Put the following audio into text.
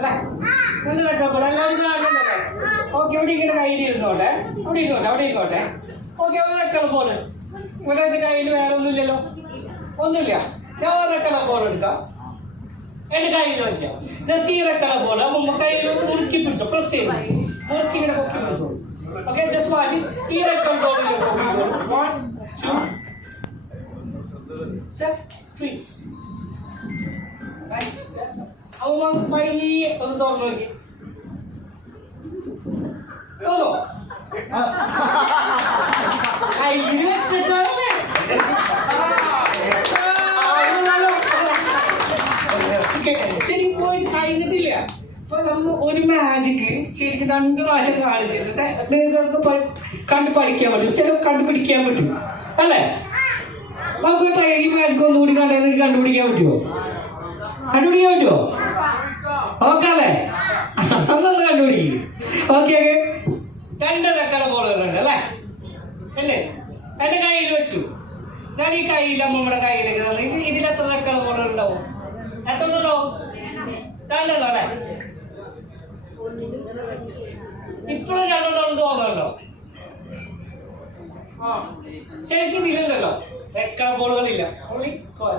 അല്ലേ? ഒന്ന് കട്ടപ്പോൾ എല്ലാവരും കാണുന്നുണ്ടല്ലേ? ഓക്കെ ഇവിടെ ഇങ്ങനെ കയ്യിൽ ഇരുന്നോട്ടെ. അവിടെ ഇരുന്നോട്ടെ അവിടെ ഇരുന്നോട്ടെ. ഓക്കെ ഒരു റെക്കള ബോൾ ഇവിടെ എന്റെ കയ്യിൽ വേറെ ഒന്നുമില്ലല്ലോ ഒന്നുമില്ല. ഞാൻ ഒരു റെക്കള ബോൾ എടുക്കാം. എന്റെ കയ്യിൽ വയ്ക്കാം ജസ്റ്റ് ഈ റെക്കള ബോൾ അപ്പൊ കയ്യിൽ മുറുക്കി പിടിച്ചോ പ്രസ് ചെയ്തു മുറുക്കി ഇങ്ങനെ പൊക്കി പിടിച്ചോ. ഓക്കെ ജസ്റ്റ് വാച്ച് ഈ റെക്കള ബോൾ പൊക്കിക്കോളൂ വൺ ടു സെറ്റ് അവ പയ്യെ ഒന്ന് തുറന്നു നോക്കി തോന്നോ കയ്യിൽ വെച്ചിട്ടല്ലേ ശരി പോയി കഴിഞ്ഞിട്ടില്ല നമ്മൾ ഒരു മാജിക്ക് ശരിക്കും രണ്ട് പ്രാവശ്യം കാണിച്ചു കണ്ടു പഠിക്കാൻ പറ്റും ചില കണ്ടുപിടിക്കാൻ പറ്റും അല്ലേ നമുക്ക് ഈ മാജിക്ക് ഒന്നുകൂടി കണ്ടത് കണ്ടുപിടിക്കാൻ പറ്റുമോ കണ്ടുപിടിക്കാൻ പറ്റുമോ? ഓക്കെ അല്ലേ? കണ്ടുപിടി? ഓക്കെ രണ്ട് തക്കള ബോളുകളുണ്ട് അല്ലേ? അല്ലേ? എന്റെ കയ്യിൽ വെച്ചു. ഞാൻ ഈ കയ്യിൽ അമ്മമ്മയുടെ കയ്യിലേക്ക് തന്നെ. ഇത് ഇതിൽ എത്ര തക്കള ബോളുകൾ ഉണ്ടാവും? എത്ര ഉണ്ടാവും? രണ്ടെണ്ണം അല്ലേ? ഇപ്പോഴും രണ്ടെണ്ണം തോന്നുന്നുണ്ടോ? ശരിക്കും ഇതിലല്ലോ റെഡ് കളർ ഓൺലി സ്ക്വയർ